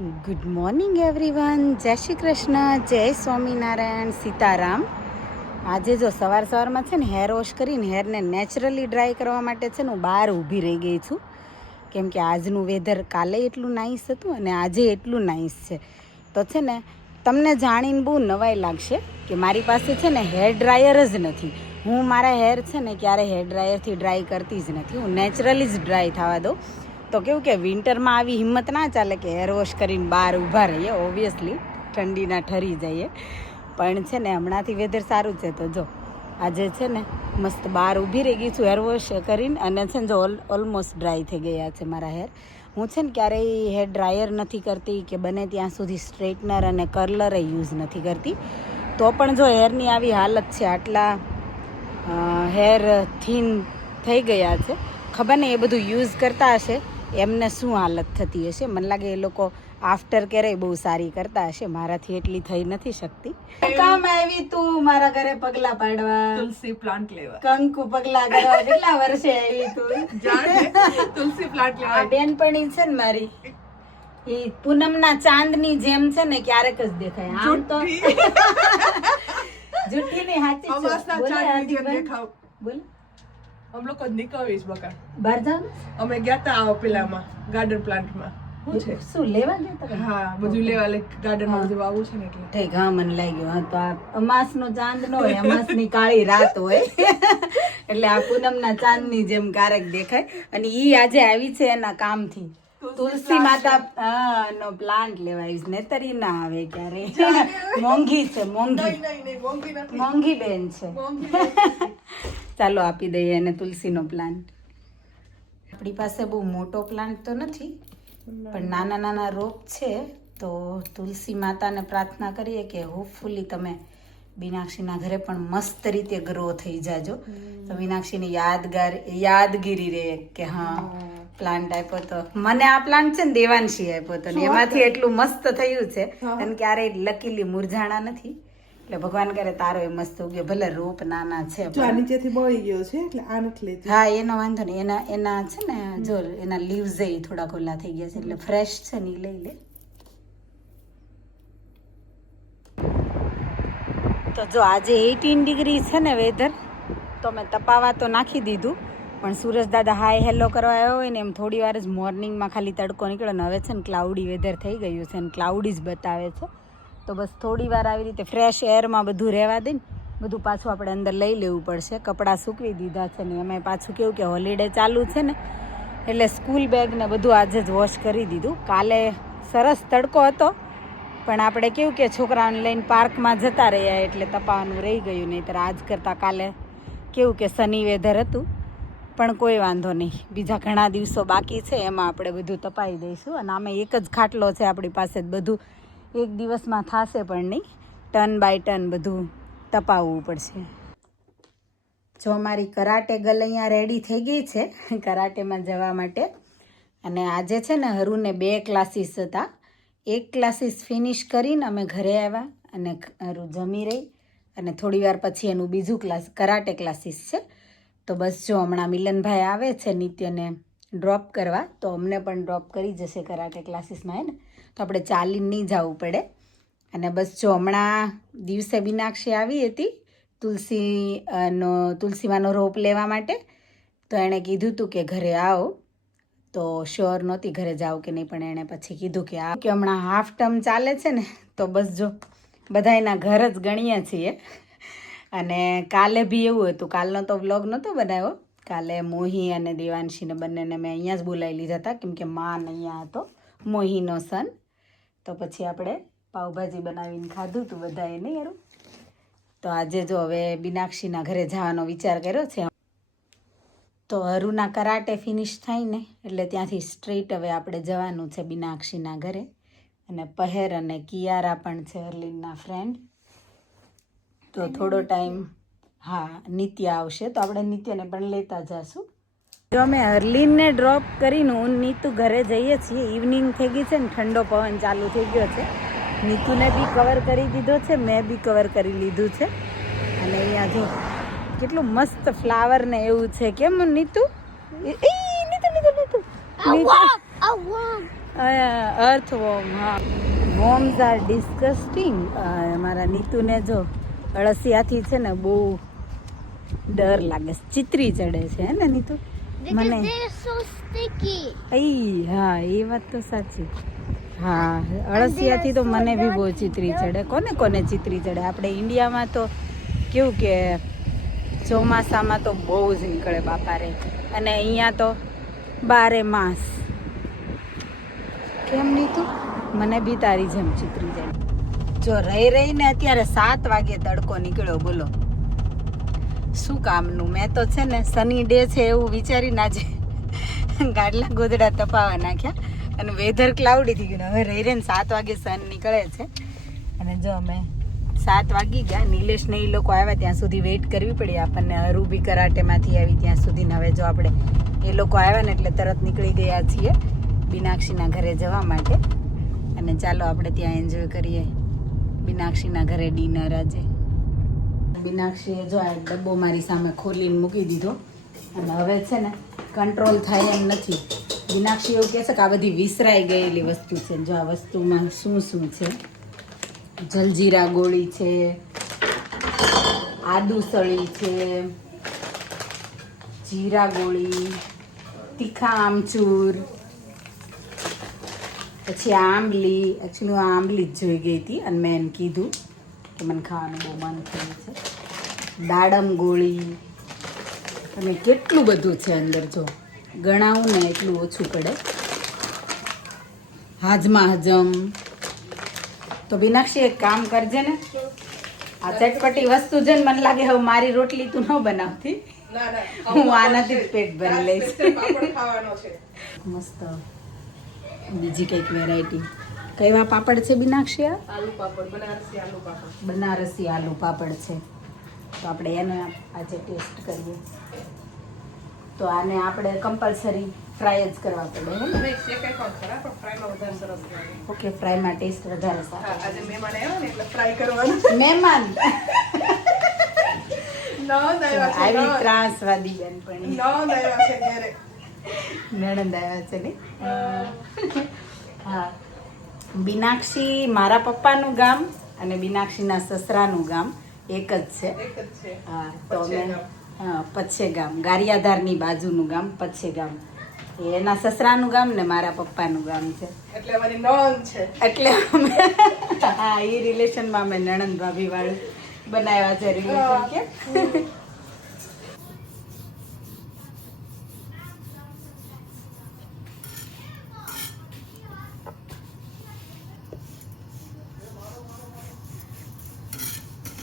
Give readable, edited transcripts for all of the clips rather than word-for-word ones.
Good morning everyone. જય શ્રી કૃષ્ણ, જય સ્વામિનારાયણ, સીતારામ. આજે જો સવારમાં છે ને હેર વોશ કરીને હેરને નેચરલી ડ્રાય કરવા માટે છે ને હું બહાર ઊભી રહી ગઈ છું, કેમ કે આજનું વેધર કાલે એટલું નાઇસ હતું અને આજે એટલું નાઇસ છે. તો છે ને તમને જાણીને બહુ નવાઈ લાગશે કે મારી પાસે છે ને હેર ડ્રાયર જ નથી. હું મારા હેર છે ને ક્યારે હેર ડ્રાયરથી ડ્રાય કરતી જ નથી, હું નેચરલી જ ડ્રાય થવા દઉં. તો કેવું કે વિન્ટરમાં આવી હિંમત ના ચાલે કે હેર વોશ કરીને બહાર ઊભા રહીએ, ઓબ્વિયસલી ઠંડીના ઠરી જઈએ. પણ છે ને હમણાંથી વેધર સારું છે, તો જો આજે છે ને મસ્ત બહાર ઊભી રહી ગઈ છું હેર વોશ કરીને, અને છે ને જો ઓલમોસ્ટ ડ્રાય થઈ ગયા છે મારા હેર. હું છે ને ક્યારેય હેર ડ્રાયર નથી કરતી કે બને ત્યાં સુધી સ્ટ્રેટનર અને કર્લર યુઝ નથી કરતી. તો પણ જો હેરની આવી હાલત છે, આટલા હેર થીન થઈ ગયા છે. ખબર નહીં એ બધું યુઝ કરતા હશે એમને શું હાલત થતી હશે. મને લાગે એ લોકો આફ્ટર કેરે બહુ સારી કરતા હશે, મારાથી એટલી થઈ નથી શકતી. કામ આવી તું મારા ઘરે પગલા પાડવા, તુલસી પ્લાન્ટ લેવા, કંકુ પગલા કરવા. કેટલા વર્ષે આવી તું? તુલસી પ્લાન્ટ લેવા. બેનપણી છે ને મારી, એ પૂનમના ચાંદની જેમ છે ને, ક્યારેક જ દેખાય. આમ તો જુઠ્ઠી ની હાચી અમાસના ચાંદની જેમ દેખાવ. બોલ. हम लोग को निकावीस बका બહાર જાવ અમે ગયા તા પેલામાં ગાર્ડન પ્લાન્ટમાં. શું છે? શું લેવા ગયા તા? હા, બધું લેવા લે ગાર્ડનમાં બધું વાવવું છે ને એટલે. ઠીક, હા મને લાગ્યું. હા, તો આ અમાસનો ચાંદ ન હોય, અમાસની કાળી રાત હોય એટલે આ પૂનમના ચાંદની જેમ કારક દેખાય. અને ઈ આજે આવી છે એના કામથી તુલસી માતા નો પ્લાન્ટ લેવા આવીશ, નેતરી ના આવે ક્યારે. મોંઘી છે, મોંઘી નહીં મોંઘી નથી, મોંઘી બેન છે. ચાલો આપી દઈએ એને તુલસીનો પ્લાન્ટ. આપણી પાસે બહુ મોટો પ્લાન્ટ તો નથી, પણ નાના નાના રોપ છે. તો તુલસી માતાને પ્રાર્થના કરીએ કે હોપફુલી તમે મીનાક્ષીના ઘરે પણ મસ્ત રીતે ગ્રો થઈ જાજો, તો મીનાક્ષીની યાદગીરી રહે કે હા પ્લાન્ટ આપ્યો તો. મને આ પ્લાન્ટ છે ને દેવાંશી આપ્યો તો, ને એમાંથી એટલું મસ્ત થયું છે અને ક્યારેય લકીલી મુરઝાણા નથી. એટલે ભગવાન કરે તારો એ મસ્ત ઉગ્યો, ભલે રોપ નાના છે. નીચેથી બળી ગયો છે એટલે આ નથી લેતી. હા, એનો વાંધો નહીં. એના છે ને જો એના લીવ્સ થોડા ખોલા થઈ ગયા છે, એટલે ફ્રેશ છે ને લઈ લે. તો જો આજે 18 ડિગ્રી છે ને વેધર, તો મેં તપાવા તો નાખી દીધું, પણ સુરજ દાદા હાય હેલો કરવા આવ્યો હોય ને એમ થોડી વાર જ મોર્નિંગમાં ખાલી તડકો નીકળ્યો ને હવે છે ને ક્લાઉડી વેધર થઈ ગયું છે અને ક્લાઉડી જ બતાવે છે. તો બસ થોડી વાર આવી રીતે ફ્રેશ એરમાં બધું રહેવા દઈને બધું પાછું આપણે અંદર લઈ લેવું પડશે. કપડાં સૂકવી દીધા છે ને એમાં પાછું કેવું કે હોલિડે ચાલુ છે ને, એટલે સ્કૂલ બેગ ને બધું આજે જ વોશ કરી દીધું. કાલે સરસ તડકો હતો, પણ આપણે કેવું કે છોકરાઓને લઈને પાર્કમાં જતા રહ્યા એટલે તપાવવાનું રહી ગયું. નહીંતર આજ કરતાં કાલે કેવું કે સની વેધર હતું. પણ કોઈ વાંધો નહીં, બીજા ઘણા દિવસો બાકી છે, એમાં આપણે બધું તપાવી દઈશું. અને આમે એક જ ખાટલો છે આપણી પાસે, બધું એક દિવસમાં થશે પણ નહીં, ટર્ન બાય ટર્ન બધું તપાવવું પડશે. જો અમારી કરાટે ગર્લ અહીંયા રેડી થઈ ગઈ છે કરાટેમાં જવા માટે. અને આજે છે ને હરુને 2 ક્લાસીસ હતા. એક ક્લાસીસ ફિનિશ કરીને અમે ઘરે આવ્યા અને હરુ જમી રહી, અને થોડી વાર પછી એનું બીજું કરાટે ક્લાસીસ છે. તો બસ જો હમણાં મિલનભાઈ આવે છે નિત્યને ડ્રોપ કરવા, તો અમને પણ ડ્રોપ કરી જશે કરાટે ક્લાસીસમાં, હે ને, તો આપણે ચાલીને નહીં જવું પડે. અને બસ જો હમણાં દિવસે મીનાક્ષી આવી હતી તુલસીમાંનો રોપ લેવા માટે, તો એણે કીધું હતું કે ઘરે આવો, તો શ્યોર નહોતી ઘરે જાવ કે નહીં, પણ એણે પછી કીધું કે આ કે હમણાં હાફ ટર્મ ચાલે છે ને, તો બસ જો બધા એના ઘર જ ગણીએ છીએ. અને કાલે બી એવું હતું, કાલનો તો વ્લોગ નહોતો બનાવ્યો. કાલે મોહી અને દેવાંશીને બંનેને મેં અહીંયા જ બોલાવી લીધા હતા, કેમ કે માન અહીંયા હતો, મોહીનો સન. તો પછી આપણે પાવભાજી બનાવીને ખાધું હતું બધાએ, નહીં યાર. તો આજે જો હવે મીનાક્ષીના ઘરે જવાનો વિચાર કર્યો છે. તો હરુના કરાટે ફિનિશ થાય ને એટલે ત્યાંથી સ્ટ્રેટ હવે આપણે જવાનું છે મીનાક્ષીના ઘરે. અને પહેર અને કિયારા પણ છે હરલીનના ફ્રેન્ડ. તો થોડો ટાઈમ, હા નિત્ય આવશે તો આપણે નિત્યને પણ લેતા જઈશું. જો અમે હરલીનને ડ્રોપ કરીને હું નીતુ ઘરે જઈએ છીએ. ઇવનિંગ થઈ ગઈ છે ને, ઠંડો પવન ચાલુ થઈ ગયો છે. નીતુને બી કવર કરી દીધો છે, મેં બી કવર કરી લીધું છે. અને અહીંયા જો કેટલું મસ્ત ફ્લાવર ને એવું છે. કેમ નીતુ? નીતુ અર્થવોર્મ, હા. Worms are disgusting. મારા નીતુને જો અળસિયાથી છે ને બહુ ડર લાગે છે, ચિત્રી ચડે છે હે ને નીતુ? મને હા એ વાત તો સાચી. હા અળસિયાથી તો મને બી બહુ ચિત્રી ચડે. કોને કોને ચિત્રી ચડે? આપણે ઇન્ડિયામાં તો કેવું કે ચોમાસામાં તો બહુ જ નીકળે બાપા રે, અને અહીંયા તો 12 માસ. કેમ નીતુ? મને બી તારી જેમ ચિત્રી ચડે. જો રહીને અત્યારે 7 વાગે તડકો નીકળ્યો, બોલો શું કામનું? મેં તો છે ને સની ડે છે એવું વિચારીને આજે ગાડલા ગોદડા તપાવા નાખ્યા, અને વેધર ક્લાઉડી થઈ ગયું. હવે રહીને 7 વાગે સન નીકળે છે, અને જો અમે 7 વાગી ગયા. નિલેશ ને એ લોકો આવ્યા ત્યાં સુધી વેઇટ કરવી પડી આપણને. અરૂબી કરાટેમાંથી આવી ત્યાં સુધી. હવે જો આપણે એ લોકો આવ્યા ને એટલે તરત નીકળી ગયા છીએ બીનાક્ષીના ઘરે જવા માટે. અને ચાલો આપણે ત્યાં એન્જોય કરીએ બીનાક્ષીના ઘરે ડિનર આજે. બીનાક્ષીએ જો આ ડબ્બો મારી સામે ખોલીને મૂકી દીધો, અને હવે છે ને કંટ્રોલ થાય એમ નથી. બીનાક્ષી એવું કહે છે કે આ બધી વિસરાઈ ગયેલી વસ્તુ છે. જો આ વસ્તુમાં શું શું છે? જલજીરા ગોળી છે, આદુ સળી છે, જીરા ગોળી, તીખા આમચૂર, પછી આંબલી. એકચ્યુઅલી હું આંબલી જ જોઈ ગઈ હતી અને મેં એને કીધું કે મને ખાવાનું બહુ મન થયું છે. દાડમ ગોળી, અને કેટલું બધું છે અંદર. જો ગણાવું ને એટલું ઓછું પડે. હાજમા હજમ. તો બીનાક્ષી એક કામ કરજે ને, આ ચટપટી વસ્તુ છે ને મને લાગે હવે મારી રોટલી તું ન બનાવતી, હું આનાથી જ પેટ ભરી લઈશ. મસ્ત બીજી કઈક વેરાયટી. કેવા પાપડ છે બીનાક્ષી? આલુ પાપડ, બનારસી આલુ પાપડ. બનારસી આલુ પાપડ છે. તો આપણે એનો આજે ટેસ્ટ કરીએ. તો આને આપણે કમ્પલસરી ફ્રાય જ કરવા પડે હે ને? ઓકે, ફ્રાયમાં ટેસ્ટ વધારે સારો. આજે મહેમાન આવ્યા ને એટલે ફ્રાય કરવાનું. મહેમાન નણંદ આવ્યા છે. આવી ત્રાસવાદી બેનપણી. નણંદ આવ્યા છે ઘરે. નણંદ આવ્યા છે ને? હા. બીનાક્ષી મારા પપ્પાનું ગામ અને બીનાક્ષીના સસરાનું ગામ એક જ છે. એક જ છે. હા, તો અમે પચ્છે ગામ, ગારિયાધારની બાજુનું ગામ પચ્છે ગામ. એના સસરાનું ગામ ને મારા પપ્પાનું ગામ છે, એટલે અમારી નણંદ છે. એટલે અમે હા એ રિલેશનમાં અમે નણંદ ભાભી વાળું બનાવ્યા છે રિલેશન કે.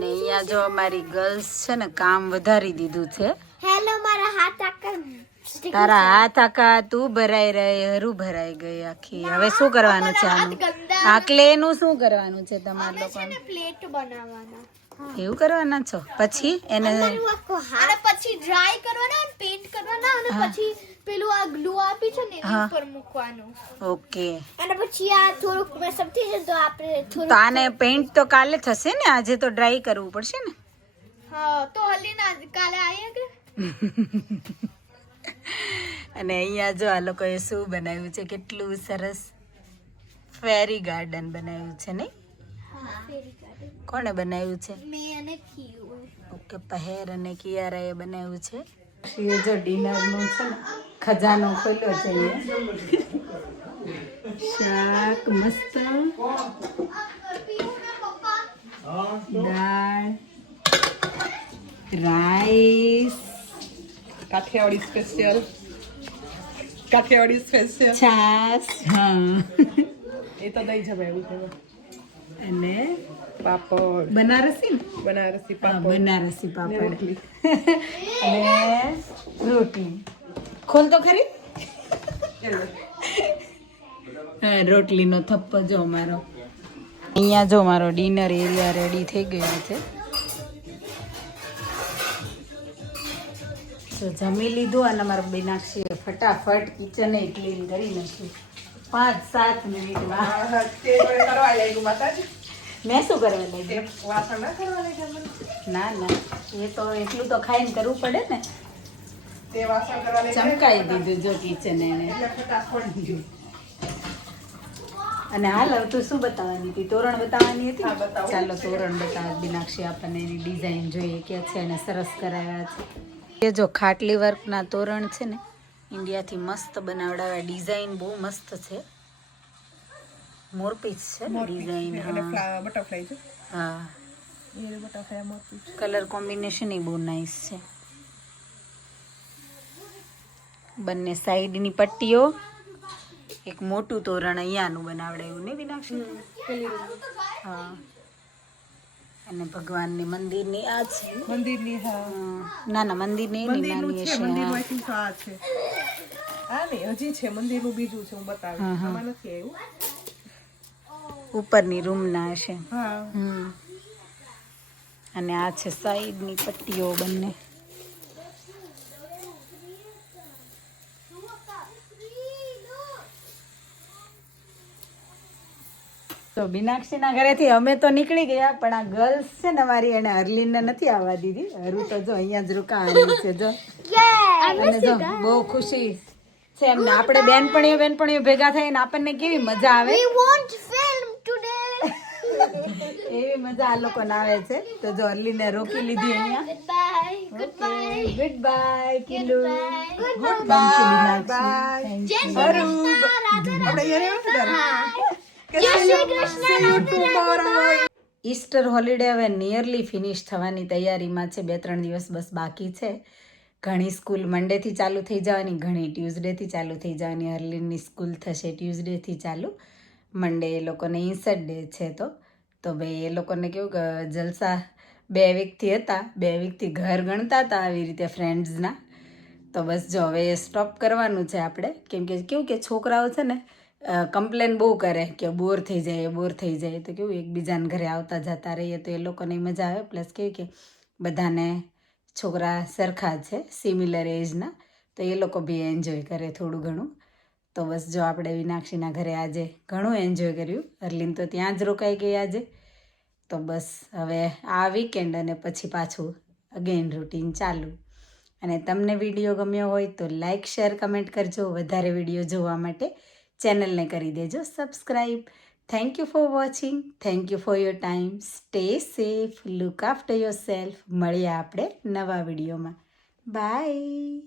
ને અહીંયા જો અમારી ગર્લ્સ છે ને કામ વધારી દીધું છે. હેલો, મારા હાથ આકર તારા હાથ આખા તું ભરાઈ રહે, હરું ભરાઈ ગઈ આખી. હવે શું કરવાનું છે આનું? આ ક્લે નું શું કરવાનું છે તમારા લોકોને? પ્લેટ બનાવવાના. એવું કરવાના છો? પછી એને અને પછી ડ્રાય કરવાના અને પેઇન્ટ કરવાના, અને પછી પેલું આ ગ્લુ આપી છે ને એની ઉપર મૂકવાનું. ઓકે. અને પછી આ થોડુંક મેસઅપ થઈ જશે તો આપણે થોડું. તો આને પેઇન્ટ તો કાલે થશે ને? આજે તો ડ્રાય કરવું પડશે ને? હા, તો હલીના કાલે આવીએ કે. અને અહીંયા જો આ લોકોએ શું બનાવ્યું છે, કેટલું સરસ ફેરી ગાર્ડન બનાવ્યું છે નહીં? કોણે બનાવ્યું છે? મેં અને કિયું. ઓકે, પહેર અને કિયારાએ બનાવ્યું છે. એ જો ડિનરનું છે ને ખજાનો ખોલ્યો છે અહીંયા. શાક મસ્ત, દાળ, rice, Kathiyawadi special. Kathiyawadi special છાસ, હા, એ તો દઈ જવાય એવું છે. અને પાપડ, બનારસી ને? બનારસી હા, પાપડ, બનારસી પાપડ રોટલી. અને રોટલી. ખોલ તો ખરી. હા, રોટલીનો થપ્પો જો મારો. અહીંયા જો મારો ડિનર એરિયા રેડી થઈ ગયો છે. તો જમી લીધું અને મારા બીનાક્ષીએ ફટાફટ કિચન ક્લીન કરી નાખ્યું 5-7 મિનિટમાં. તે વડે કરવા લાગ્યું માતાજી. મેં શું કરવા લાગી? વાસણ ના કરવા લાગ્યા મને. ના ના, એ તો એટલું તો ખાઈને કરવું પડે ને. તે વાસણ કરવા લાગ્યા ચમકાઈ દીધું જો કિચન એને. એટલે ફટાફટ. અને હાલ હવે તું શું બતાવવાની હતી? તોરણ બતાવવાની હતી? હા, બતાવો. ચાલો તોરણ બતાવ. બીનાક્ષી આપણને એની ડિઝાઇન જોઈએ કે છે અને સરસ કરાવ્યા છે. એ જો ખાટલી વર્કના તોરણ છે ને, ઇન્ડિયાથી મસ્ત બનાવડાવ્યા. ડિઝાઇન બહુ મસ્ત છે. મોરપીસ છે ને ડિઝાઇન. હા બટરફ્લાય છે. હા, એ બટરફ્લાય મોતી. કલર કોમ્બિનેશન એ બહુ નાઇસ છે. બંને સાઈડની પટ્ટીઓ, એક મોટું તોરણ અહીંયાનું બનાવડાવ્યું ને વિનાક્ષી? હા, અને ભગવાનની મંદિરની આ છે ને? મંદિરની ના ના, મંદિરની એની મંદિરનું નાની છે. હશે. મંદિરનું હા. આઈ થિંક આ છે. આ નહીં, હજી છે મંદિરનું બીજું છે. હું બતાવીશ. આમાં નથી આવ્યું. ઉપરની રૂમના હશે. હા. અને આ છે સાઈડની પટ્ટીઓ બંને. તો બીનાક્ષીના ઘરેથી અમે તો નીકળી ગયા, પણ આ ગર્લ્સ છે ને અમારી, એને હરલીનને નથી આવવા દીધી. હરું તો જો અહીંયા જ રોકાવાની છે જો. અને જો બહુ ખુશી છે એમને. આપણે બેનપણીઓ ભેગા થઈને આપણને કેવી મજા આવે. We want film today. એવી મજા આ લોકોને આવે છે. તો જો હરલીને રોકી લીધી અહીંયા. Goodbye. Goodbye Kilu. Goodbye. Bye. Jai Shri Krishna. આપણે અહીંયા રહેવું જય શ્રી કૃષ્ણ. ઈસ્ટર હોલિડે હવે નિયરલી ફિનિશ થવાની તૈયારીમાં છે. 2-3 દિવસ બસ બાકી છે. ઘણી સ્કૂલ મંડેથી ચાલુ થઈ જવાની, ઘણી ટ્યુઝડેથી ચાલુ થઈ જવાની. હરલીનની સ્કૂલ થશે ટ્યુઝડેથી ચાલુ. મંડે એ લોકોને ઇન્સર્ટ ડે છે. તો ભાઈ એ લોકોને કેવું કે જલસા 2 વીકથી હતા. 2 વીકથી ઘર ગણતા હતા આવી રીતે ફ્રેન્ડ્સના. તો બસ જો હવે એ સ્ટોપ કરવાનું છે આપણે. કેમ કે કેવું કે છોકરાઓ છે ને કમ્પ્લેન બહુ કરે કે બોર થઈ જાય. તો કેવું એકબીજાને ઘરે આવતા જતા રહીએ તો એ લોકોને મજા આવે. પ્લસ કેવું કે બધાને છોકરા સરખા છે, સિમિલર એજના, તો એ લોકો બી એન્જોય કરે થોડું ઘણું. તો બસ જો આપણે વિનાક્ષીના ઘરે આજે ઘણું એન્જોય કર્યું. હરલીન તો ત્યાં જ રોકાઈ ગઈ આજે. તો બસ હવે આ વીકેન્ડ અને પછી પાછું અગેન રૂટીન ચાલુ. અને તમને વિડીયો ગમ્યો હોય તો લાઇક, શેર, કમેન્ટ કરજો. વધારે વિડીયો જોવા માટે ચેનલને કરી દેજો subscribe. Thank you for watching. Thank you for your time. Stay safe. Look after your self. મળીએ આપણે નવા વિડીયોમાં. બાય.